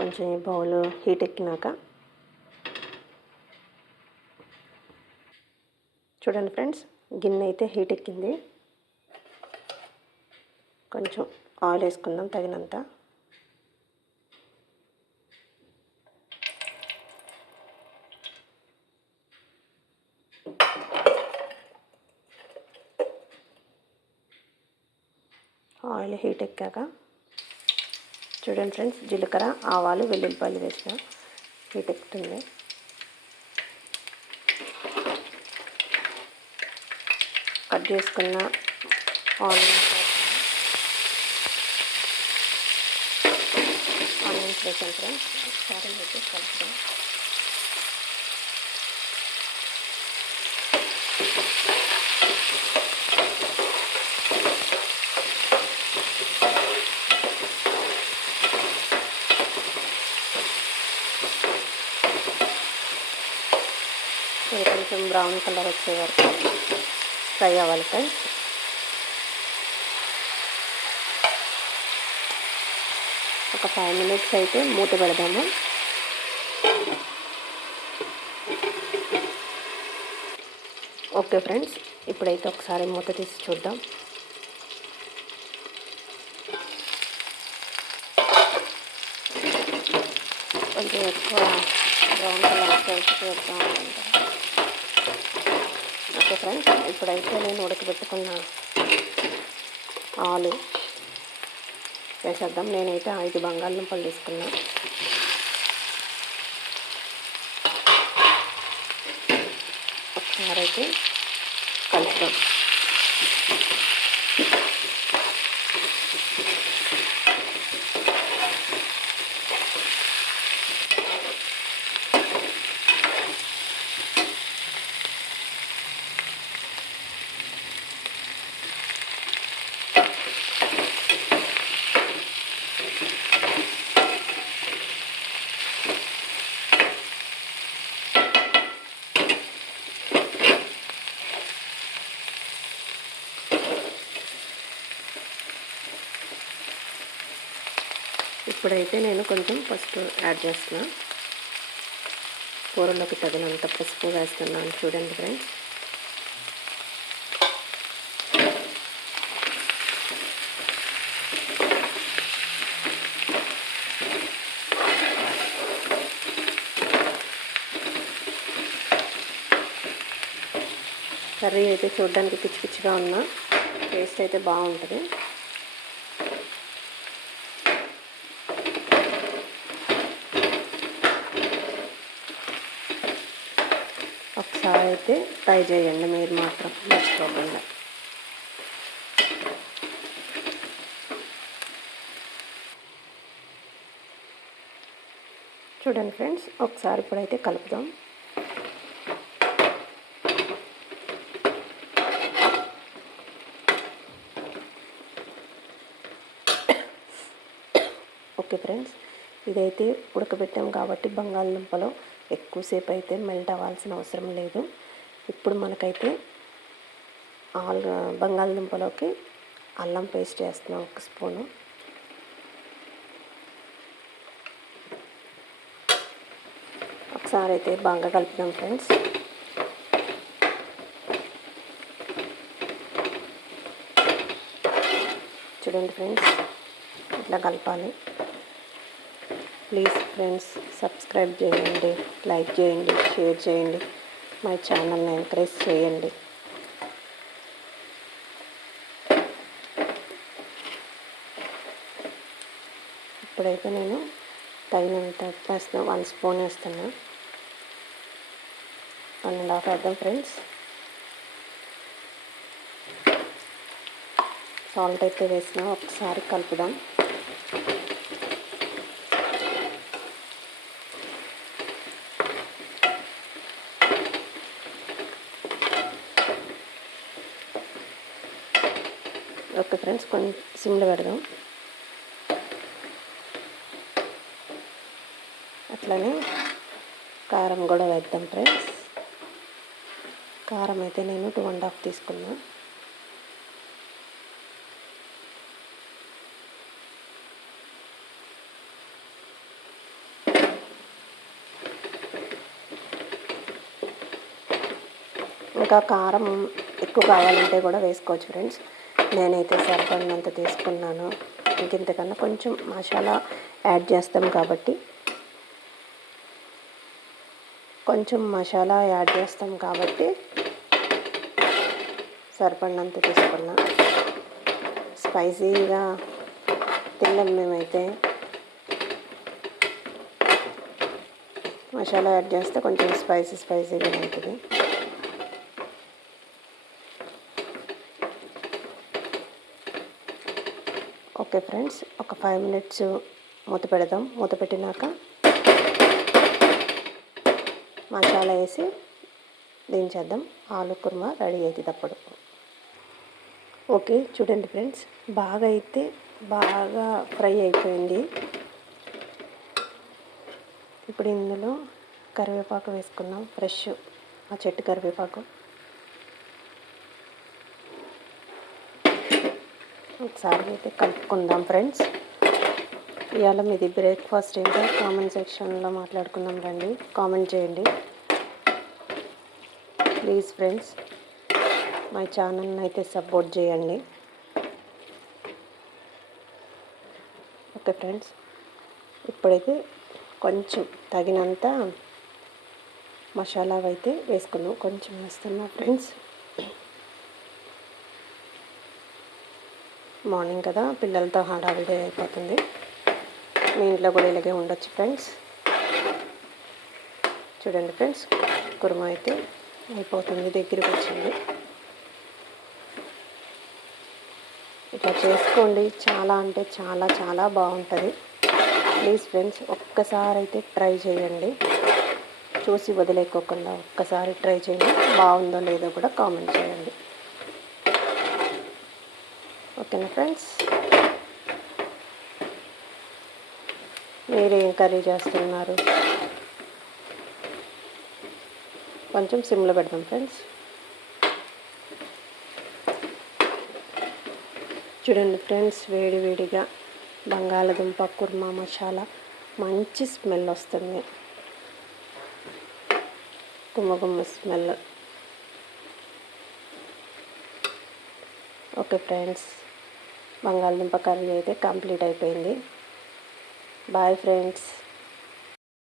కొంచెం ఈ bowl heat ఎక్కినాక చూడండి ఫ్రెండ్స్, గిన్నె అయితే హీట్ ఎక్కింది. కొంచెం ఆయిల్ వేసుకుందాం తగినంత. ఆయిల్ హీట్ ఎక్కాక చూడండి ఫ్రెండ్స్, జీలకర్ర, ఆవాలు, వెల్లుల్లిపాయలు వేసిన. హీట్ ఎక్కుతుంది. కట్ చేసుకున్న ఆనియన్స్ వేసాను ఫ్రెండ్స్. ఒకసారి వేసి కలుపుదాం. ఇది కొంచెం బ్రౌన్ కలర్ వచ్చే వరకు ఫ్రై అవ్వాలి ఫ్రెండ్స్. ఒక 5 minutes అయితే మూత పెడదాము. ఓకే ఫ్రెండ్స్, ఇప్పుడైతే ఒకసారి మూత తీసి చూద్దాం. కొంచెం ఎక్కువ బ్రౌన్ కలర్ వచ్చేసి చూద్దాం. ఓకే ఫ్రెండ్స్, ఇప్పుడైతే నేను ఉడకబెట్టుకున్న ఆలు వేసేద్దాం. నేనైతే 5 బంగాళదుంపలు తీసుకున్నా. ఒకసారి అయితే కలుపుదాం. ఇప్పుడైతే నేను కొంచెం పసుపు యాడ్ చేస్తున్నా. కూరలోకి తగినంత పసుపు వేస్తున్నాను. చూడండి ఫ్రెండ్స్, కర్రీ అయితే చూడడానికి పిచ్చి పిచ్చిగా ఉన్నా టేస్ట్ అయితే బాగుంటుంది. ఒకసారి అయితే ట్రై చేయండి మీరు మాత్రం మర్చిపోకుండా. చూడండి ఫ్రెండ్స్, ఒకసారి ఇప్పుడైతే కలుపుదాం. ఓకే ఫ్రెండ్స్, ఇదైతే ఉడకబెట్టాం కాబట్టి బంగాళదుంపలో ఎక్కువసేపు అయితే మెల్ట్ అవ్వాల్సిన అవసరం లేదు. ఇప్పుడు మనకైతే బంగాళదుంపలోకి అల్లం పేస్ట్ వేస్తున్నాం 1 స్పూను. ఒకసారి అయితే బాగా కలుపుదాం ఫ్రెండ్స్. చూడండి ఫ్రెండ్స్, ఇట్లా కలపాలి. ప్లీజ్ ఫ్రెండ్స్, సబ్స్క్రైబ్ చేయండి, లైక్ చేయండి, షేర్ చేయండి, మై ఛానల్ని ఎంకరేజ్ చేయండి. ఇప్పుడైతే నేను తగినంత వేస్తున్నా. 1 స్పూన్ వేస్తున్నా. 1.5 వేద్దాం ఫ్రెండ్స్. సాల్ట్ అయితే వేసిన. ఒకసారి కలుపుదాం. ఓకే ఫ్రెండ్స్, కొంచెం సిమ్లో పెడదాం. అట్లనే కారం కూడా వేద్దాం ఫ్రెండ్స్. కారం అయితే నేను 2.5 తీసుకున్నా. ఇంకా కారం ఎక్కువ కావాలంటే కూడా వేసుకోవచ్చు ఫ్రెండ్స్. నేనైతే సరిపడినంత తీసుకున్నాను. ఇంతకన్నా కొంచెం మసాలా యాడ్ చేస్తాం కాబట్టి సరిపడినంత తీసుకున్నా. స్పైసీగా తినలేం మేమైతే. మసాలా యాడ్ చేస్తే కొంచెం స్పైసీగా ఉంటుంది. ఓకే ఫ్రెండ్స్, ఒక 5 మినిట్స్ మూత పెడదాం. మూత పెట్టినాక మసాలా వేసి దించేద్దాం. ఆలు కుర్మా రెడీ అవుతుంది అప్పుడు. ఓకే చూడండి ఫ్రెండ్స్, బాగా ఫ్రై అయిపోయింది. ఇప్పుడు ఇందులో కరివేపాకు వేసుకుందాం. ఫ్రెష్ ఆ చెట్టు కరివేపాకు ఒకసారి అయితే కలుపుకుందాం ఫ్రెండ్స్. ఇవాళ మీది బ్రేక్ఫాస్ట్ ఏంటో కామెంట్ సెక్షన్లో మాట్లాడుకుందాం రండి. కామెంట్ చేయండి ప్లీజ్ ఫ్రెండ్స్. మై ఛానల్ని అయితే సపోర్ట్ చేయండి. ఓకే ఫ్రెండ్స్, ఇప్పుడైతే కొంచెం తగినంత మసాలా అయితే వేసుకుందాం. కొంచెం వేస్తున్నా ఫ్రెండ్స్. మార్నింగ్ కదా, పిల్లలతో హడావిడి అయిపోతుంది. మీ ఇంట్లో కూడా ఇలాగే ఉండొచ్చు ఫ్రెండ్స్. చూడండి ఫ్రెండ్స్, కుర్మా అయితే అయిపోతుంది, దగ్గరికి వచ్చింది. ఇట్లా చేసుకోండి, చాలా అంటే చాలా బాగుంటుంది. ప్లీజ్ ఫ్రెండ్స్, ఒక్కసారి అయితే ట్రై చేయండి. చూసి వదిలేకోకుండా ఒక్కసారి ట్రై చేయండి. బాగుందో లేదో కూడా కామెంట్ చేయండి. ఓకేనా ఫ్రెండ్స్, మీరేం కర్రీ చేస్తున్నారు? కొంచెం సిమ్లో పెడదాం ఫ్రెండ్స్. చూడండి ఫ్రెండ్స్, వేడిగా బంగాళదుంప కుర్మా మసాలా మంచి స్మెల్ వస్తుంది. గుమ్మ స్మెల్. ఓకే ఫ్రెండ్స్, బంగాళదుంప కర్రీ అయితే కంప్లీట్ అయిపోయింది. Bye friends.